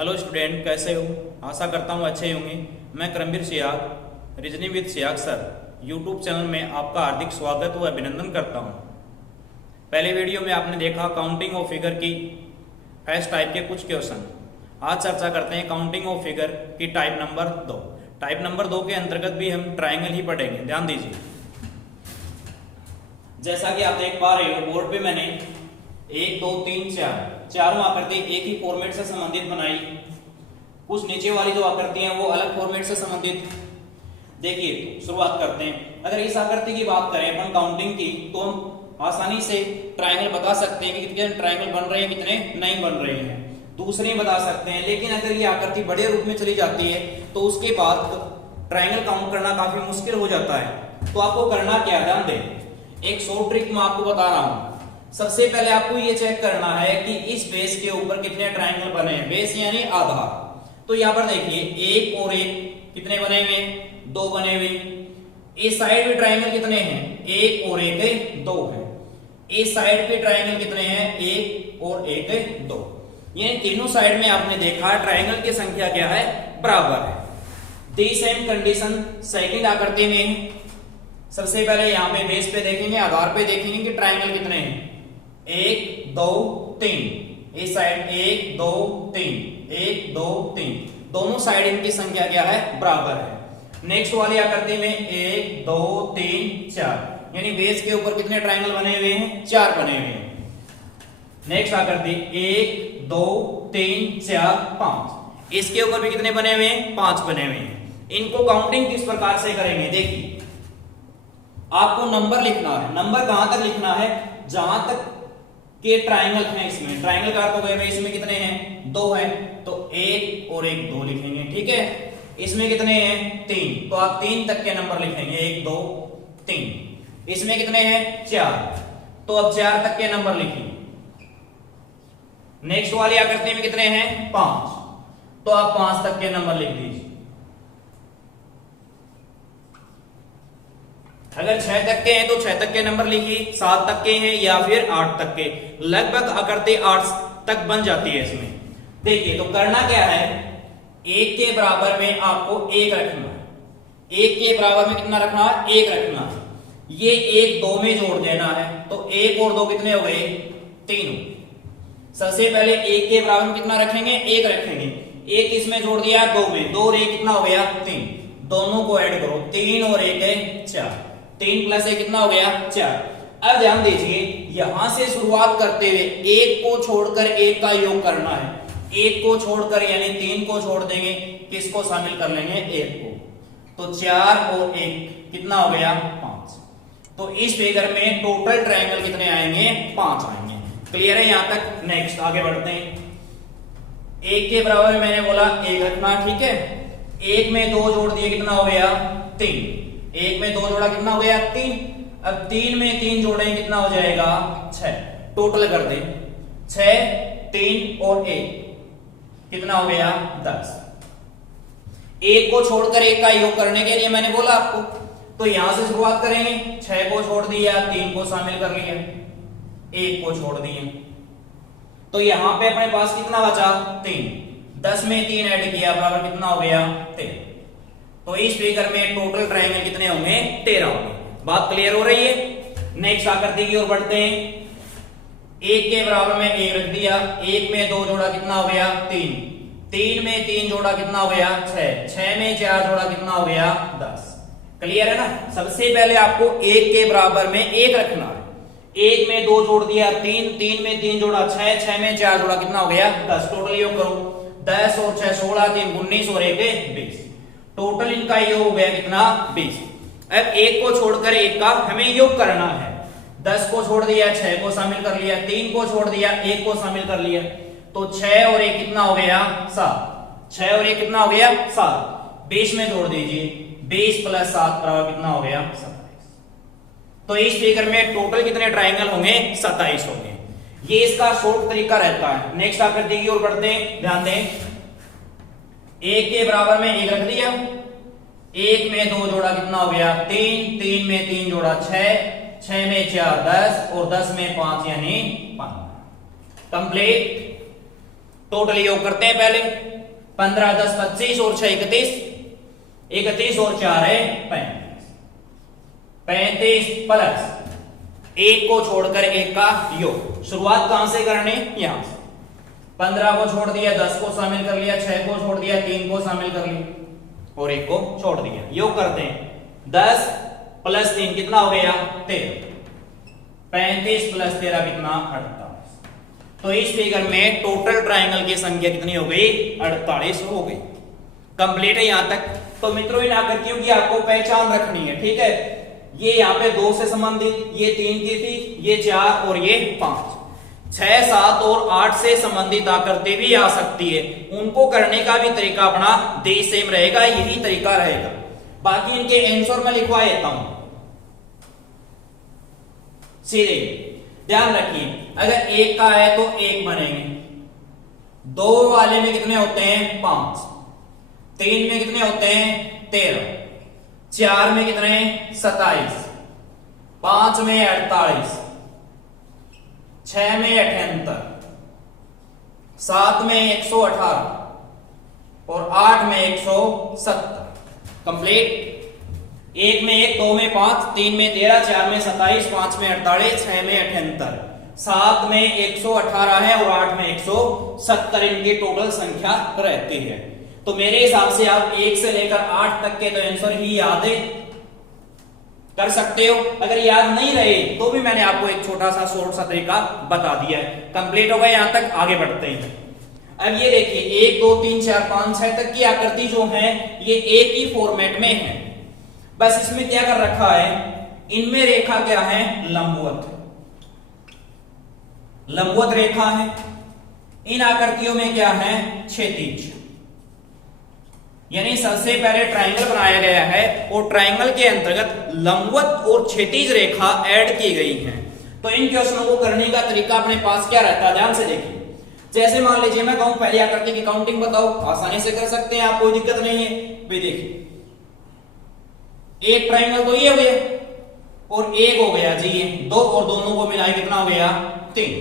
Hello student, कैसे हो? आशा करता हूँ अच्छे होंगे। मैं Karamveer Siyag reasoning with Siyag sir YouTube channel में आपका हार्दिक स्वागत व अभिनंदन करता हूँ। पहले वीडियो में आपने देखा काउंटिंग ऑफ फिगर की फर्स्ट टाइप के कुछ क्वेश्चन। आज चर्चा करते हैं काउंटिंग ऑफ फिगर की टाइप नंबर 2। टाइप नंबर 2 के अंतर्गत भी हम ट्राइंगल ही पढ़ेंगे, ध्यान दीजिए। जैसा कि आप देख पा रहे हो बोर्ड पे मैंने 1 2 3 4 चारों आकृति एक ही फॉर्मेट से संबंधित बनाई। कुछ नीचे वाली जो आकृति हैं वो अलग फॉर्मेट से संबंधित। देखिए तो शुरुआत करते हैं। अगर इस आकृति की बात करें अपन काउंटिंग की, तो हम आसानी से ट्रायंगल बता सकते हैं कि कितने ट्रायंगल बन रहे हैं, कितने नहीं बन रहे हैं, दूसरे बता सकते हैं। लेकिन अगर ये आकृति बड़े रूप में चली जाती है तो उसके बाद ट्रायंगल काउंट करना काफी मुश्किल हो जाता है। तो आपको करना क्या, ध्यान दें। एक शॉर्ट ट्रिक मैं आपको बता रहा हूं। सबसे पहले आपको ये चेक करना है कि इस बेस के ऊपर कितने ट्रायंगल बने हैं। बेस यानी आधार। तो यहां पर देखिए एक और एक कितने बने हुए, 2 बने हुए। इस साइड पे ट्रायंगल कितने हैं, एक और एक 2 है। इस साइड पे ट्रायंगल कितने हैं, एक और एक 2। ये तीनों साइड में आपने देखा ट्रायंगल की संख्या क्या है, बराबर है। दी सेम कंडीशन सेकंड आकृति में। सबसे पहले यहाँ पे बेस पे देखेंगे, आधार पे देखेंगे कि ट्रायंगल कितने हैं, 1 2 3। इस साइड 1 2 3, 1 2 3, दोनों साइड इनकी संख्या क्या है, बराबर है। नेक्स्ट वाली आकृति में 1 2 3 4, यानी बेस के ऊपर कितने ट्रायंगल बने हुए हैं, 4 बने हुए हैं। नेक्स्ट आकृति 1 2 3 4 5, इसके ऊपर भी कितने बने हुए हैं, 5 बने हुए हैं। इनको काउंटिंग किस प्रकार से करेंगे, देखिए आपको नंबर लिखना है। नंबर कहां तक लिखना है, जहां तक के ट्रायंगल हैं। इसमें ट्रायंगल का अर्थ हो गया इसमें कितने हैं, 2 हैं, तो 1 और 1 2 लिखेंगे, ठीक है। इसमें कितने हैं, 3, तो आप 3 तक के नंबर लिखेंगे, 1 2 3। इसमें कितने हैं, 4, तो अब 4 तक के नंबर लिखिए। नेक्स्ट वाली आकृति में कितने हैं, 5, तो आप 5 तक के नंबर लिख दीजिए। अगर 6 तक के हैं तो 6 तक के नंबर लिखिए, 7 तक के हैं या फिर 8 तक के। लगभग आकृति 8 तक बन जाती है इसमें। देखिए तो करना क्या है, 1 के बराबर में आपको 1 रखना है। 1 के बराबर में कितना रखना है, 1 रखना है। ये 1 2 में जोड़ देना है, तो 1 और 2 कितने हो गए, 3। सबसे पहले 1 के बराबर में कितना रखेंगे, 1 रखेंगे। 1 इसमें जोड़ दिया 2 में, 2 और 1 कितना हो गया, 3। दोनों को ऐड करो, 3 और 1 है 4, 3 प्लस 1 कितना हो गया, 4। अब ध्यान दीजिए, यहां से शुरुआत करते हुए 1 को छोड़कर 1 का योग करना है। 1 को छोड़कर यानी 3 को छोड़ देंगे, किसको शामिल कर लेंगे, 1 को। तो 4 और 1 कितना हो गया, 5। तो इस फिगर में टोटल ट्रायंगल कितने आएंगे, 5 आएंगे। क्लियर है यहां तक। नेक्स्ट आगे बढ़ते हैं। 1 के बराबर में मैंने बोला 1 रखना, ठीक है। 1 में 2 जोड़ दिए, कितना हो गया, 3। 1 में 2 जोड़ा कितना हो गया, 3। अब 3 में 3 जोड़ें, कितना हो जाएगा, 6। टोटल कर दें, 6 3 और 1 कितना हो गया, 10। 1 को छोड़कर 1 का योग करने के लिए मैंने बोला आपको, तो यहां से शुरुआत करेंगे। 6 को छोड़ दिया, 3 को शामिल कर लिया, 1 को छोड़ दिए, तो यहां पे अपने पास कितना बचा, 3। 10 में 3 ऐड किया, बराबर कितना हो गया, 13। तो इस फिगर में टोटल ट्रायंगल कितने होंगे, 13 होंगे। बात क्लियर हो रही है। नेक्स्ट आकृति की ओर बढ़ते हैं। 1 के बराबर में 1 रख दिया, 1 में 2 जोड़ा, कितना हो गया, 3। 3 में 3 जोड़ा, कितना हो गया, 6। 6 में 4 जोड़ा, कितना हो गया, 10। क्लियर है ना। सबसे पहले आपको 1 के बराबर में 1 रखना है। 1 में 2 जोड़ दिया, 3। 3 में 3 जोड़ा, 6। 6 में 4 जोड़ा, कितना हो गया, 10। टोटल योग करो, 10 और 6 16, 3 19 और 1 20। टोटल इनका योग हो गया कितना, 20। अब 1 को छोड़कर 1 का हमें योग करना है। 10 को छोड़ दिया, 6 को शामिल कर लिया, 3 को छोड़ दिया, 1 को शामिल कर लिया, तो 6 और 1 कितना हो गया, 7। 6 और 1 कितना हो गया, 7। 20 में जोड़ दीजिए, 20 प्लस 7 बराबर कितना हो गया, 27। तो इस फिगर में टोटल कितने ट्रायंगल होंगे, 27 होंगे। ये इसका शॉर्ट तरीका रहता है। नेक्स्ट आकृति की ओर बढ़ते हैं, ध्यान दें। 1 के बराबर में 1 रख दिया, 1 में 2 जोड़ा, कितना हो गया, 3। 3 में 3 जोड़ा, 6। 6 में 4 10 और 10 में 5 यानी 15। कंप्लीट। 1 के बराबर में 1 रख दिया, 1 में 2 जोड़ा, कितना हो गया, 3। 3 में 3 जोड़ा, 6। 6 में 4 10 और 10 में 5 यानी 15। टोटल योग करते हैं पहले। 15 10 25 और 6 31, 31 और 4 है 35, 35 प्लस एक को छोड़कर एक का योग। शुरुआत कहां से करने, यहां से। 15 को छोड़ दिया, 10 को शामिल कर लिया, 6 को छोड़ दिया, 3 को शामिल कर लिया और 1 को छोड़ दिया। योग करते हैं। 10 प्लस 3 कितना हो गया, 13। 35 प्लस 13 कितना, 48। तो इस फिगर में टोटल ट्रायंगल की संख्या कितनी हो गई, 48 हो गई। कंप्लीट है यहां तक। तो मित्रों इन आकृतियों की आपको पहचान रखनी है, ठीक है। ये यहाँ पे 2 से संबंधित, ये 3 की थी, ये 4 और ये 5। 6 7 और 8 से संबंधित आकृति भी आ सकती है। उनको करने का भी तरीका अपना दे सेम रहेगा, यही तरीका रहेगा। बाकी इनके आंसर में लिखवा देता हूं सीधे। ध्यान रखिए, अगर 1 का है तो 1 बनेंगे, 2 वाले में कितने होते हैं, 5, 3 में कितने होते हैं, 13, 4 में कितने, 27, 5 में 48, 6 में 78, 7 में 118 और 8 में 170। कंप्लीट। 1 में 1, 2 में 5, 3 में 13, 4 में 27, 5 में 48, 6 में 78, 7 में 118 है और 8 में 170 इनकी टोटल संख्या रहती है। तो मेरे हिसाब से आप 1 से लेकर 8 तक के तो आंसर ही याद कर सकते हो। अगर याद नहीं रहे तो भी मैंने आपको एक छोटा सा शॉर्ट सा तरीका बता दिया है। कंप्लीट हो गया, यहां तक आगे बढ़ते हैं। अब ये देखिए 1 2 3 4 5 6 तक की आकृति जो है ये एक ही फॉर्मेट में है। बस इसमें क्या कर रखा है, इनमें रेखा क्या है, लंबवत, लंबवत रेखा है। इन आकृतियों में क्या है, क्षैतिज। यानी सबसे पहले ट्रायंगल बनाया गया है और ट्रायंगल के अंतर्गत लंबवत और क्षैतिज रेखा ऐड की गई है। तो इन क्वेश्चनों को करने का तरीका अपने पास क्या रहता है, ध्यान से देखिए। जैसे मान लीजिए मैं कहूं पहली आकृति की काउंटिंग बताओ, आसानी से कर सकते हैं आप, कोई दिक्कत नहीं है। भाई देखिए एक ट्रायंगल तो ये हो गया और एक हो गया जी ये 2 और दोनों को मिलाए कितना हो गया, 3।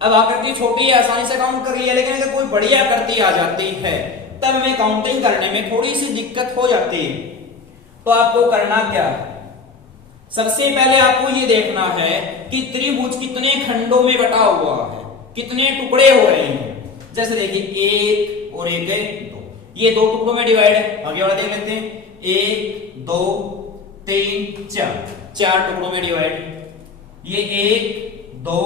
अब आकृति छोटी है, आसानी से काउंट कर लिया, लेकिन अगर कोई बड़ी आकृति आ जाती है तब हमें काउंटिंग करने में थोड़ी सी दिक्कत हो जाती है। तो आपको करना क्या है, सबसे पहले आपको ये देखना है कि त्रिभुज कितने खंडों में बटा हुआ है, कितने टुकड़े हो रहे हैं। जैसे देखिए 1 और 1 है 2, ये 2 टुकड़ों में डिवाइड है। आगे वाला देख लेते हैं, 1 2 3 4, 4 टुकड़ों में डिवाइड। ये 1 2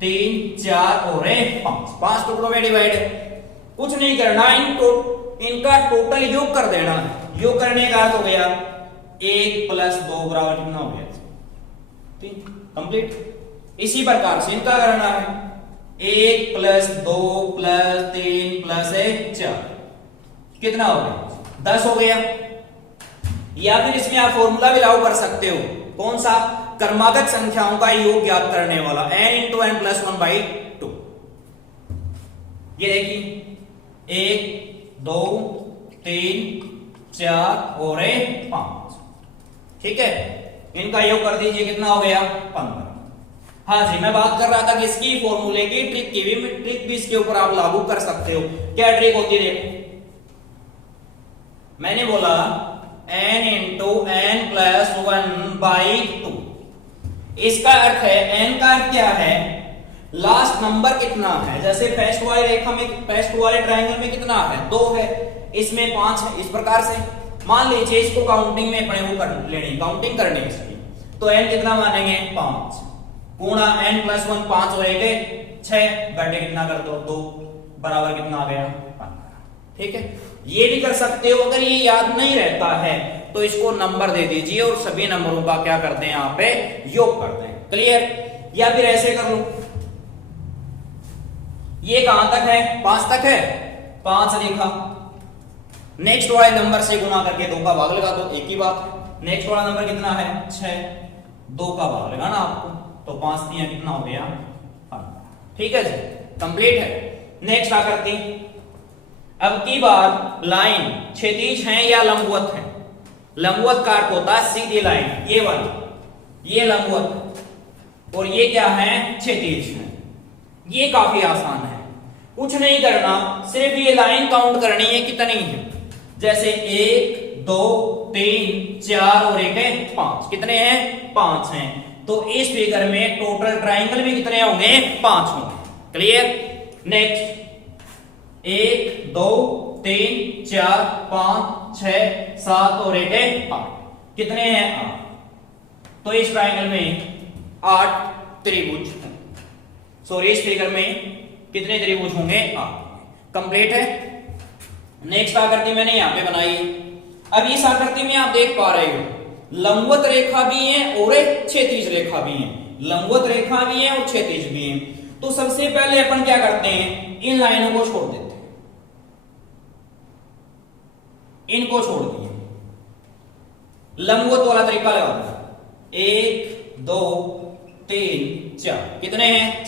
3 4 और 5, 5 टुकड़ों में डिवाइड है। कुछ नहीं करना, इनका टोटल योग कर देना। योग करने का अर्थ हो गया 1 + 2 बराबर कितना हो गया, 3। कंप्लीट। इसी प्रकार से इनका करना है 1 + 2 + 3 + 4 कितना हो गया, 10 हो गया। या फिर इसमें आप फॉर्मूला भी लागू कर सकते हो, कौन सा, क्रमागत संख्याओं का योग ज्ञात करने वाला, n × n + 1/2। ये देखिए 1 2 3 4 और 5, ठीक है। इनका योग कर दीजिए, कितना हो गया, 15। हाँ जी, मैं बात कर रहा था कि इसकी फॉर्मूले की ट्रिक की भी, ट्रिक भी इसके ऊपर आप लागू कर सकते हो। क्या ट्रिक होती है, देखो मैंने बोला n × n + 1/2। इसका अर्थ है, n का अर्थ क्या है, लास्ट नंबर कितना है। जैसे फर्स्ट वाली रेखा में, फर्स्ट वाले ट्रायंगल में कितना है, 2 है, इसमें 5 है। इस प्रकार से मान लीजिए इसको काउंटिंग में अपने को कर लेनी, काउंटिंग करनी इसकी, तो n कितना मानेंगे, 5 गुणा n + 1, 5 और 1 6, बटे कितना कर दो, 2 बराबर कितना आ गया, 15। ठीक है, ये भी कर सकते हो। अगर ये याद नहीं रहता है तो इसको नंबर दे दीजिए और सभी नंबरों का क्या करते हैं, यहाँ पे योग करते हैं। क्लियर। या फिर ऐसे कर लो, ये कहां तक है, 5 तक है, 5 लिखा, नेक्स्ट वाले नंबर से गुणा करके 2 का भाग लगा दो, एक ही बात है। नेक्स्ट वाला नंबर कितना है, 6, 2 का भाग लगाना आपको, तो 5 3 कितना हो गया, 15। ठीक है जी, कंप्लीट है। नेक्स्ट आकृति, अब की बार लाइन क्षैतिज है या लंबवत है। लंबवत का अर्थ होता है सीधी लाइन, ये वाली, ये लंबवत और ये क्या है, क्षैतिज है। ये काफी आसान है। कुछ नहीं करना, सिर्फ ये लाइन काउंट करनी है कितनी है। जैसे 1 2 3 4 और 1 है 5, कितने हैं 5 हैं। तो इस फिगर में टोटल ट्राइंगल भी कितने होंगे 5 होंगे। क्लियर। नेक्स्ट 1 2 3 4 5 6 7 और 1 है 8, कितने हैं 8। तो इस ट्राइंगल में 8 त्रिभुज, सॉरी इस फिगर में कितने त्रिभुज होंगे 8। कंप्लीट है। नेक्स्ट आकृति मैंने यहां पे बनाई। अब इस आकृति में आप देख पा रहे हो लंबवत रेखा भी है और एक क्षैतिज रेखा भी है, लंबवत रेखा भी है और क्षैतिज भी है। तो सबसे पहले अपन क्या करते हैं, इन लाइनों को छोड़ देते हैं, इनको छोड़ दिए, लंबवत वाला तरीका लगाते हैं। 1 2 3 4, कितने हैं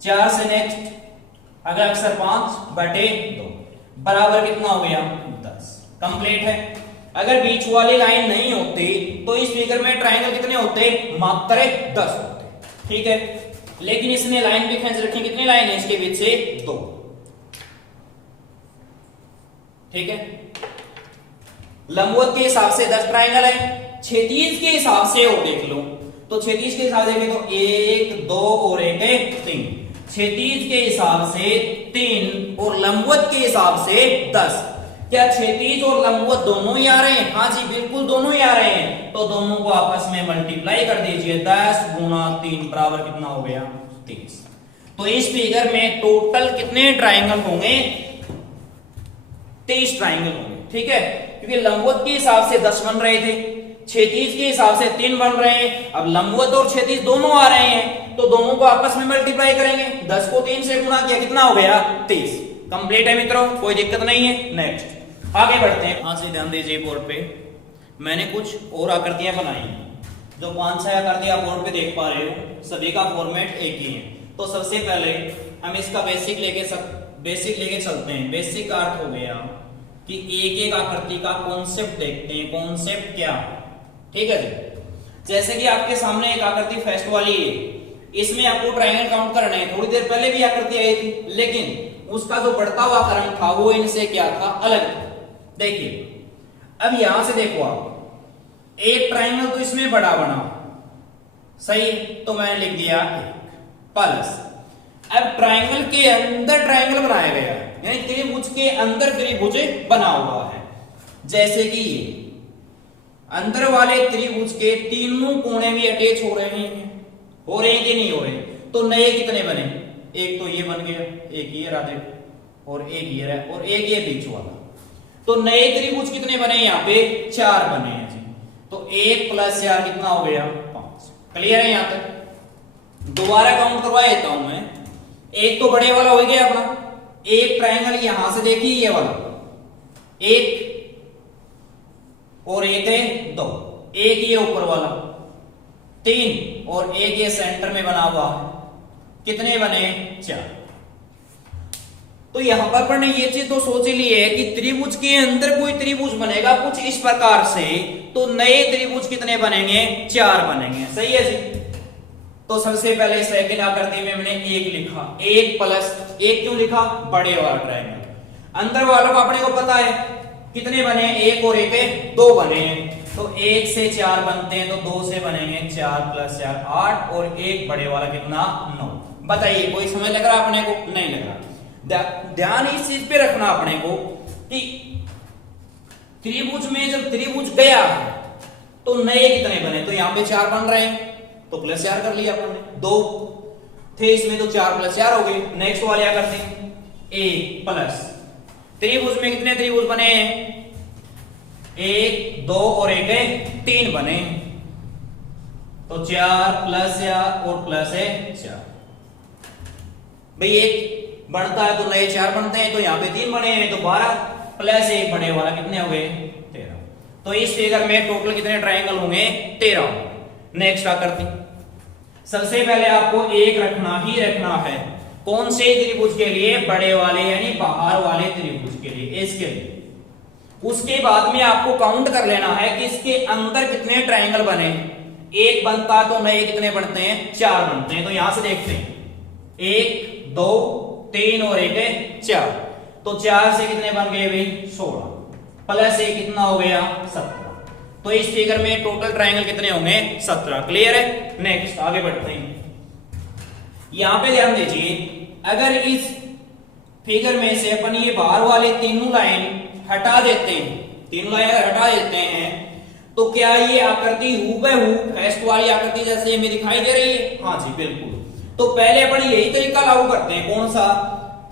4 से नेक्स्ट अगर अक्सर 5/2 बराबर कितना हो गया 10। कंप्लीट है। अगर बीच वाली लाइन नहीं होती तो इस फिगर में ट्राइंगल कितने होते, मात्र 10 होते। ठीक है, लेकिन इसने लाइन भी खींच रखी, कितनी लाइन है इसके बीच से 2। ठीक है, लंबवत के हिसाब से 10 ट्राइंगल है, क्षैतिज के हिसाब से और देख लो तो क्षैतिज के हिसाब से देखें तो 1 2 और 1 है 3, क्षैतिज के हिसाब से 3 और लंबवत के हिसाब से 10। क्या क्षैतिज और लंबवत दोनों ही आ रहे हैं? हाँ जी बिल्कुल दोनों ही आ रहे हैं। तो दोनों को आपस में मल्टीप्लाई कर दीजिए, 10 गुणा 3 बराबर कितना हो गया 30। तो इस फिगर में टोटल कितने ट्राइंगल होंगे 23 ट्राइंगल होंगे। ठीक है, क्योंकि लंबवत के हिसाब से 10 बन रहे थे, क्षैतिज के हिसाब से 3 बन रहे हैं। अब लंबवत और क्षैतिज दोनों आ रहे हैं तो दोनों को आपस में मल्टीप्लाई करेंगे, 10 को 3 से गुणा किया कितना हो गया 30। कंप्लीट है मित्रों, कोई दिक्कत नहीं है। नेक्स्ट आगे बढ़ते हैं। हाँ से ध्यान दीजिए, बोर्ड पे मैंने कुछ और आकृतियां बनाई, जो 5-6 आकृतियां बोर्ड पे देख पा रहे हो, सभी का फॉर्मेट एक ही है। तो सबसे पहले हम इसका बेसिक लेके चलते हैं। बेसिक का अर्थ हो गया कि एक एक आकृति का कॉन्सेप्ट देखते हैं, कॉन्सेप्ट क्या है। ठीक है जी, जैसे कि आपके सामने एक आकृति फर्स्ट वाली है, इसमें आपको ट्रायंगल काउंट करना है। थोड़ी देर पहले भी आकृति आई थी, लेकिन उसका जो बढ़ता हुआ क्रम था वो इनसे क्या था, अलग था। देखिए अब यहां से देखो आप, एक ट्रायंगल तो इसमें बड़ा बना, सही, तो मैंने लिख दिया प्लस। अब ट्रायंगल के अंदर ट्रायंगल बनाया गया है, यानी त्रिभुज के अंदर त्रिभुज बना हुआ है। जैसे कि ये अंदर वाले त्रिभुज के तीनों कोने भी अटैच हो रहे हैं, हो रहे हैं कि नहीं हो रहे? तो नए कितने बने, एक तो ये बन गया, एक ये राधे, और एक ये रहा, और एक ये बीच वाला। तो नए त्रिभुज कितने बने यहाँ पे, 4 बने हैं जी। तो 1 + 4 कितना हो गया 5। क्लियर है यहाँ तक? दोबारा काउंट करवा देता हूं मैं। एक तो बड़े वाला हो गया अपना, एक ट्रायंगल यहां से देखिए ये वाला, एक और एक है 2, एक ये ऊपर वाला 3 और एक ये सेंटर में बना हुआ है, कितने बने 4। तो यहां पर अपन ने ये चीज तो सोच ली है कि त्रिभुज के अंदर कोई त्रिभुज बनेगा कुछ इस प्रकार से, तो नए त्रिभुज कितने बनेंगे, 4 बनेंगे। सही है जी। तो सबसे पहले सेकंड आकृति में मैंने 1 लिखा, 1 + 1 क्यों लिखा, बड़े वाला ट्रायंगल। अंदर वालों को अपने को पता है कितने बने, 1 और 1 है 2 बने हैं। तो 1 से 4 बनते हैं, तो 2 से बनेंगे 4 + 4 8, और एक बड़े वाला कितना 9। बताइए कोई समझ लग रहा अपने को? नहीं लग रहा। ध्यान इस चीज पे रखना अपने को कि त्रिभुज में जब त्रिभुज गया तो नए कितने बने, तो यहां पे 4 बन रहे हैं, तो +4 कर लिया अपन ने। 2 थे इसमें तो 4 + 4 हो गए। नेक्स्ट वाले क्या करते हैं, 1 प्लस, त्रिभुज में कितने त्रिभुज बने हैं, 1 2 और 1 है 3 बने, तो 4 + 4 और प्लस है 4। भाई 1 बनता है तो नए 4 बनते हैं, तो यहां पे 3 बने हैं, तो 12 + 1 बड़े वाला कितने हो गए 13। तो इस फिगर में टोटल कितने ट्रायंगल होंगे 13। नेक्स्ट आकृति, सबसे पहले आपको 1 रखना ही रखना है, कौन से त्रिभुज के लिए, बड़े वाले यानी बाहर वाले त्रिभुज के लिए, इसके लिए। उसके बाद में आपको काउंट कर लेना है कि इसके अंदर कितने ट्रायंगल बने। 1 बनता तो नए कितने बनते हैं, 4 बनते हैं। तो यहां से देखते हैं 1 2 3 और 1 है 4, तो 4 से कितने बन गए भाई 16 प्लस 1 कितना हो गया 17। तो इस फिगर में टोटल ट्रायंगल कितने होंगे 17। क्लियर है। नेक्स्ट आगे बढ़ते हैं। यहां पे ध्यान दीजिए, अगर इस फिगर में से अपन ये बाहर वाले तीनों लाइन हटा देते हैं, तीनों लाइन अगर हटा देते हैं तो क्या ये आकृति हूबहू फर्स्ट वाली आकृति जैसे हमें दिखाई दे रही है? हाँ जी बिल्कुल। तो पहले अपन यही तरीका लागू करते हैं, कौन सा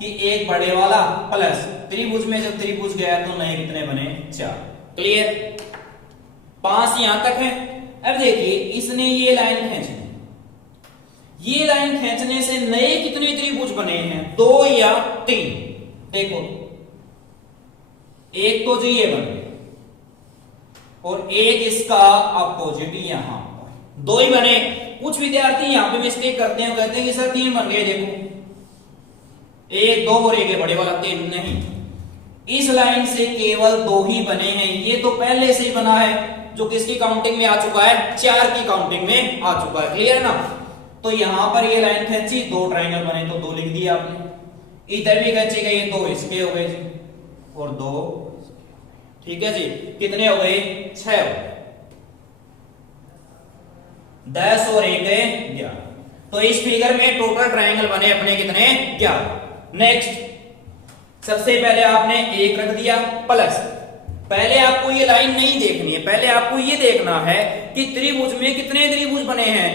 कि एक बड़े वाला प्लस त्रिभुज में जब त्रिभुज गया तो नए कितने बने 4। क्लियर। 5 यहां तक है। अब देखिए इसने ये लाइन खींची, ये लाइन खींचने से नए कितने त्रिभुज बने हैं 2 या 3। देखो एक तो जी ये बन गए और एक इसका अपोजिट यहां पर 2 ही बने। कुछ विद्यार्थी यहां पे मिस्टेक करते हैं, कहते हैं कि सर 3 बन गए, देखो 1 2 और 1 है बड़े वाला 3 नहीं, इस लाइन से केवल 2 ही बने हैं। ये तो पहले से ही बना है जो किसकी काउंटिंग में आ चुका है 4 की काउंटिंग में आ चुका है। क्लियर ना। तो यहां पर ये लाइन खींची 2 ट्रायंगल बने तो 2 लिख दिया आपने। इधर भी खींची गई 2 इसके हो गए जी और 2, ठीक है जी, कितने हो गए 6 हो गए। 10 और 1 है 11। तो इस फिगर में टोटल ट्रायंगल बने अपने कितने 11। नेक्स्ट सबसे पहले आपने 1 रख दिया प्लस, पहले आपको ये लाइन नहीं देखनी है, पहले आपको ये देखना है कि त्रिभुज में कितने त्रिभुज बने हैं,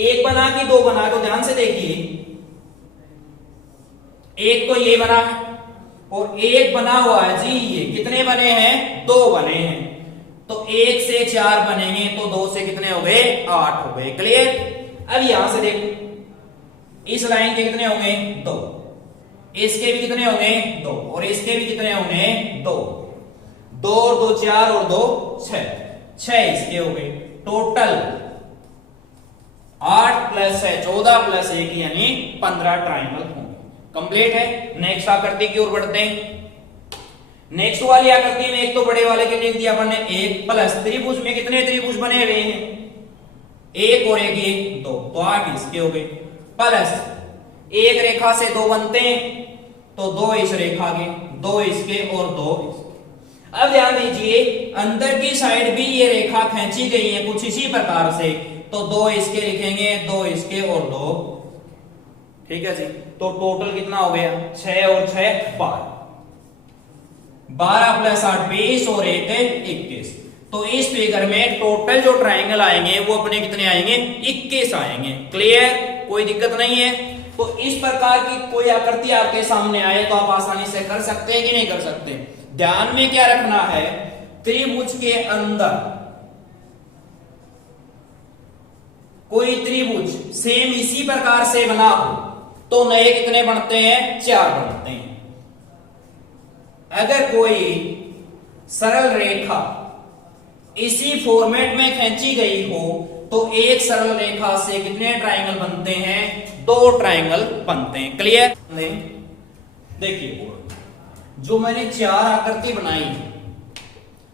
1 बना कि 2 बना। तो ध्यान से देखिए, एक तो ये बना है और एक बना हुआ है जी, ये कितने बने हैं 2 बने हैं। तो 1 से 4 बनेंगे तो 2 से कितने हो गए 8 हो गए। क्लियर। अब यहां से देखो इस लाइन के कितने होंगे 2, इसके भी कितने होंगे 2 और इसके भी कितने होंगे 2, 2 और 2 4 और 2 6 इसके हो गए। टोटल 8 प्लस 6 14 प्लस 1 यानी 15 ट्रायंगल होंगे। कंप्लीट है। नेक्स्ट आकृति की ओर बढ़ते हैं। नेक्स्ट वाली आकृति में एक तो बड़े वाले के लिख दिया अपन ने 1 प्लस त्रिभुज में कितने त्रिभुज बने हुए हैं 1 और 1 ये 2, तो 8 इसके हो गए प्लस एक रेखा से 2 बनते हैं तो 2 इस रेखा के, 2 इसके और 2 इसके। अब ध्यान दीजिए अंदर की साइड भी ये रेखा खींची गई है कुछ इसी प्रकार से, तो 2 इसके लिखेंगे 2 इसके और 2, ठीक है जी। तो टोटल कितना हो गया 6 और 6 12, 12 प्लस 8 20 और 1 21। तो इस फिगर में टोटल जो ट्रायंगल आएंगे वो अपने कितने आएंगे 21 आएंगे। क्लियर, कोई दिक्कत नहीं है। तो इस प्रकार की कोई आकृति आपके सामने आए तो आप आसानी से कर सकते हैं कि नहीं कर सकते। ध्यान में क्या रखना है, त्रिभुज के अंदर कोई त्रिभुज सेम इसी प्रकार से बना हो तो नए कितने बनते हैं 4 बनते हैं। अगर कोई सरल रेखा इसी फॉर्मेट में खींची गई हो तो एक सरल रेखा से कितने ट्रायंगल बनते हैं 2 ट्रायंगल बनते हैं। क्लियर। देखिए जो मैंने 4 आकृति बनाई है,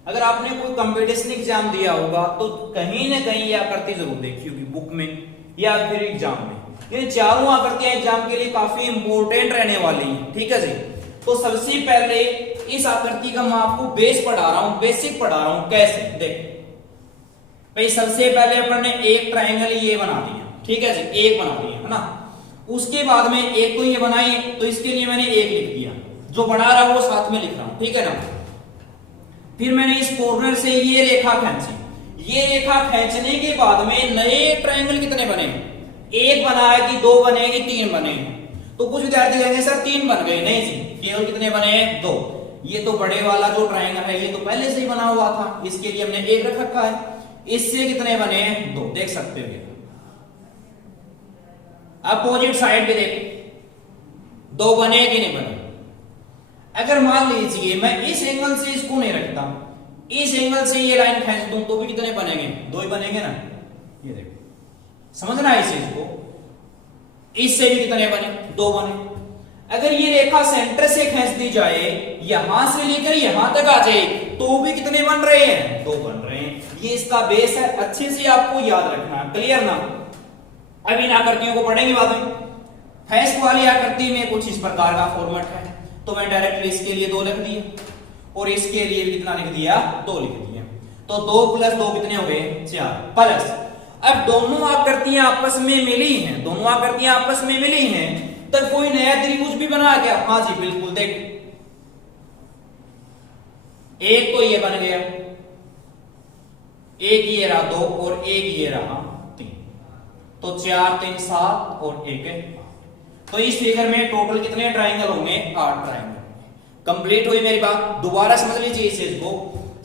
अगर आपने कोई कंपटीशन एग्जाम दिया होगा तो कहीं ना कहीं ये आकृति जरूर देखी होगी बुक में या फिर एग्जाम में। ये चारों आकृतियां एग्जाम के लिए काफी इंपॉर्टेंट रहने वाली हैं, ठीक है जी। तो सबसे पहले इस आकृति का मैं आपको बेस पढ़ा रहा हूं, बेसिक पढ़ा रहा हूं। कैसे देख भाई, सबसे पहले अपन ने एक ट्रायंगल ये बना दिया, ठीक है जी, एक बना दिया है ना। उसके बाद में एक तो ये बनाई तो इसके लिए मैंने 1 लिख दिया, जो बना रहा वो साथ में लिख रहा हूं, ठीक है ना। फिर मैंने इस कॉर्नर से ये रेखा खींची, ये रेखा खींचने के बाद में नए ट्रायंगल कितने बने, 1 बना है कि 2 बने कि 3 बने। तो कुछ विद्यार्थी कहेंगे सर 3 बन गए, नहीं जी, केवल कितने बने 2। ये तो बड़े वाला जो ट्रायंगल है ये तो पहले से ही बना हुआ था, इसके लिए हमने 1 रख रखा है। इससे कितने बने 2, देख सकते हो। अपोजिट साइड पे देखो 2 बने कि नहीं बने। अगर मान लीजिए मैं इस एंगल से इसको नहीं रखता, इस एंगल से ये लाइन खींच दूं तो भी कितने बनेंगे 2 ही बनेंगे ना। ये देखो, समझना है इस चीज को। इससे भी कितने बने 2 बने। अगर ये रेखा सेंटर से खींच दी जाए, यहां से लेकर यहां तक आ जाए तो भी कितने बन रहे हैं 2 बन रहे हैं। ये इसका बेस है, अच्छे से आपको याद रखना है। क्लियर ना। अब इन आकृतियों को पढ़ेंगे बाद में। फैस्ट वाली आकृति में कुछ इस प्रकार का फॉर्मेट है, तो मैं डायरेक्टली इसके लिए 2 लिख दिया और इसके लिए भी कितना लिख दिया, 2 लिख दिया। तो 2 + 2 कितने हो गए, 4 प्लस। अब दोनों आकृतियां आपस में मिली हैं, दोनों आकृतियां आपस में मिली हैं, तो कोई नया त्रिभुज भी बना क्या? हाँ जी बिल्कुल, देखो एक तो ये बन गया, एक ये रहा 2 और एक ये रहा 3, तो 4 3 7 और 1 8। तो इस फिगर में टोटल कितने ट्राइंगल होंगे, 8 ट्राइंगल। कंप्लीट हुई मेरी बात, दोबारा समझ लीजिए इस चीज को।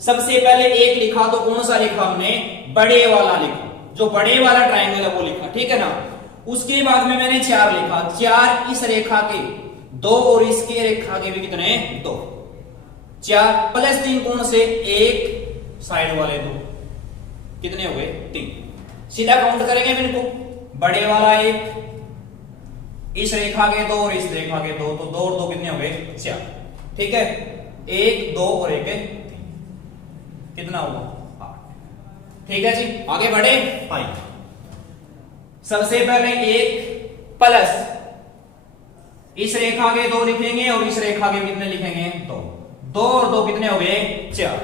सबसे पहले 1 लिखा तो कौन सा लिखा हमने, बड़े वाला लिखा, जो बड़े वाला ट्राइंगल है वो लिखा, ठीक है ना। उसके बाद में मैंने 4 लिखा, 4 इस रेखा के, 2 और इसके रेखा के भी कितने, 2, 4 + 3 कौन से, 1 साइड वाले 2, कितने हो गए, 3। सीधा काउंट करेंगे इनको, बड़े वाला 1, इस रेखा के 2 और इस रेखा के 2, तो 2 और 2 कितने हो गए, 4, ठीक है। 1 2 और 1 3, कितना हुआ, 8, ठीक है जी। आगे बढ़े, आइए सबसे पहले 1 प्लस इस रेखा के 2 लिखेंगे और इस रेखा के कितने लिखेंगे, 2, 2 और 2 कितने हो गए, 4,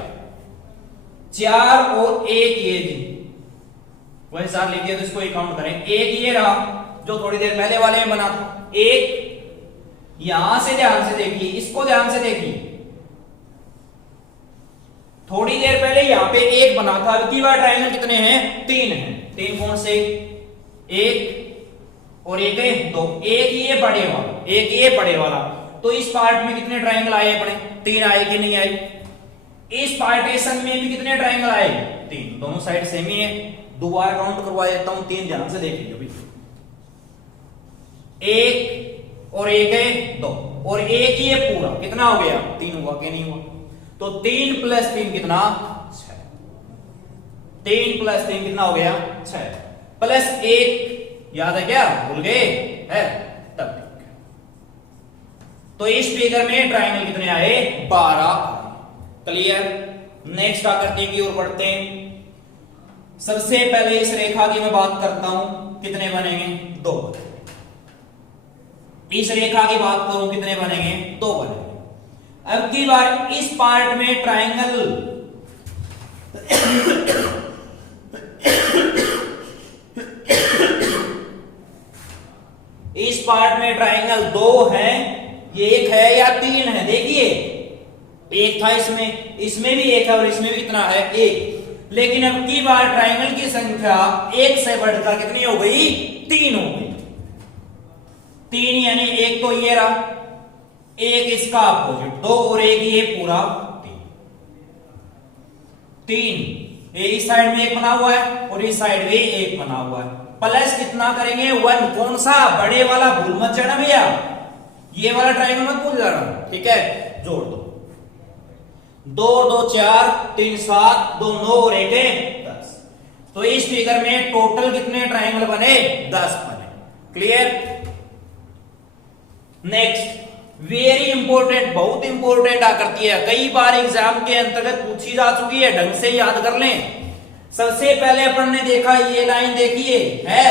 4 और 1 ये जी, वही 4 लिख दिया तो इसको काउंट करें। 1 ये रहा जो थोड़ी देर पहले वाले में बना था, 1 यहां से ध्यान से देखिए, इसको ध्यान से देखिए, थोड़ी देर पहले यहां पे 1 बना था, अब की बार ट्रायंगल कितने हैं, 3 हैं। 3 कौन से, 1 और 1 2, 1 ये बड़े वाला, 1 ये बड़े वाला, तो इस पार्ट में कितने ट्रायंगल आए अपने, 3 आए कि नहीं आए। इस पार्टीशन में भी कितने ट्रायंगल आए, 3, दोनों साइड सेम ही है। दोबारा काउंट करवा देता हूं, 3 ध्यान से देख लीजिए, 1 और 1 2 और 1 ये पूरा कितना हो गया, 3 हुआ कि नहीं हुआ। तो 3 + 3 कितना, 6, 3 + 3 कितना हो गया, 6 प्लस 1, याद है क्या, भूल गए है तब ठीक है। तो इस फिगर में ट्रायंगल कितने आए, 12। क्लियर। नेक्स्ट आकृति की ओर बढ़ते हैं। सबसे पहले इस रेखा की मैं बात करता हूं, कितने बनेंगे, 2। इस रेखा की बात करूं कितने बनेंगे, 2 बनेंगे। अब की बार इस पार्ट में ट्रायंगल इस पार्ट में ट्रायंगल 2 है, ये 1 है या 3 है, देखिए 1 था इसमें, इसमें भी 1 है और इसमें भी कितना है, 1। लेकिन अब की बार ट्रायंगल की संख्या 1 से बढ़कर कितनी हो गई, 3 हो गई। 3 यानी 1 तो ये रहा, 1 इसका अपोजिट 2 और 1 ये पूरा 3। इस साइड में 1 बना हुआ है और इस साइड में 1 बना हुआ है, प्लस कितना करेंगे, 1। कौन सा, बड़े वाला, भूल मत जाना भैया, ये वाला ट्रायंगल मत भूल जाना, ठीक है। जोड़ दो, 2 2 4 3 7 2 9 और 1 10। तो इस फिगर में टोटल कितने ट्रायंगल बने, 10 बने। क्लियर। नेक्स्ट वेरी इंपॉर्टेंट, बहुत इंपॉर्टेंट आकृति है, कई बार एग्जाम के अंतर्गत पूछी जा चुकी है, ढंग से याद कर लें। सबसे पहले अपन ने देखा ये लाइन देखिए है,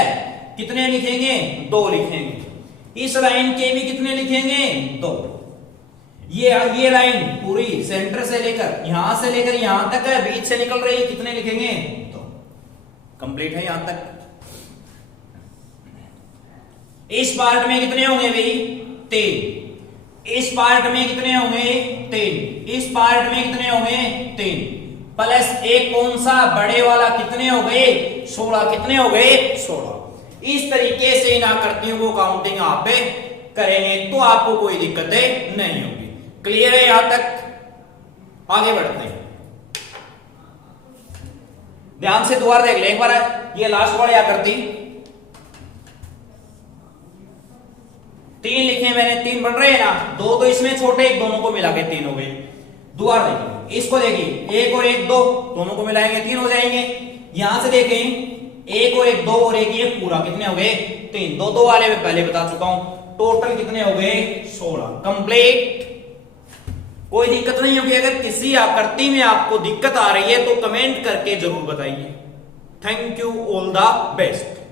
कितने लिखेंगे, 2 लिखेंगे। इस लाइन के भी कितने लिखेंगे, 2। ये लाइन पूरी सेंटर से लेकर यहां तक है, बीच से निकल रही है, कितने लिखेंगे, 2। कंप्लीट है यहां तक। इस पार्ट में कितने होंगे भाई, 3। इस पार्ट में कितने होंगे, 3। इस पार्ट में कितने होंगे, 3 प्लस 1 कौन सा, बड़े वाला, कितने हो गए, 16। कितने हो गए, 16। इस तरीके से इन आकृतियों को काउंटिंग आप करेंगे तो आपको कोई दिक्कतें नहीं होगी। क्लियर है यहां तक, आगे बढ़ते हैं। ध्यान से दोबारा देख ले एक बार, ये लास्ट वाली आकृति 3 लिखे मैंने, 3 बन रहे हैं ना, 2 तो इसमें छोटे, एक दोनों को मिला के 3 हो गए। दोबारा देखिए, इसको देखिए, 1 और 1 2, दोनों को मिलाएंगे 3 हो जाएंगे। यहां से देखें 1 और 1 2 और 1 ये पूरा कितने हो गए, 3। 2 2 वाले में पहले बता चुका हूं, टोटल कितने हो गए, 16। कंप्लीट। कोई दिक्कत नहीं होगी। अगर किसी आकृति में आपको दिक्कत आ रही है तो कमेंट करके जरूर बताइए। Thank you, all the best.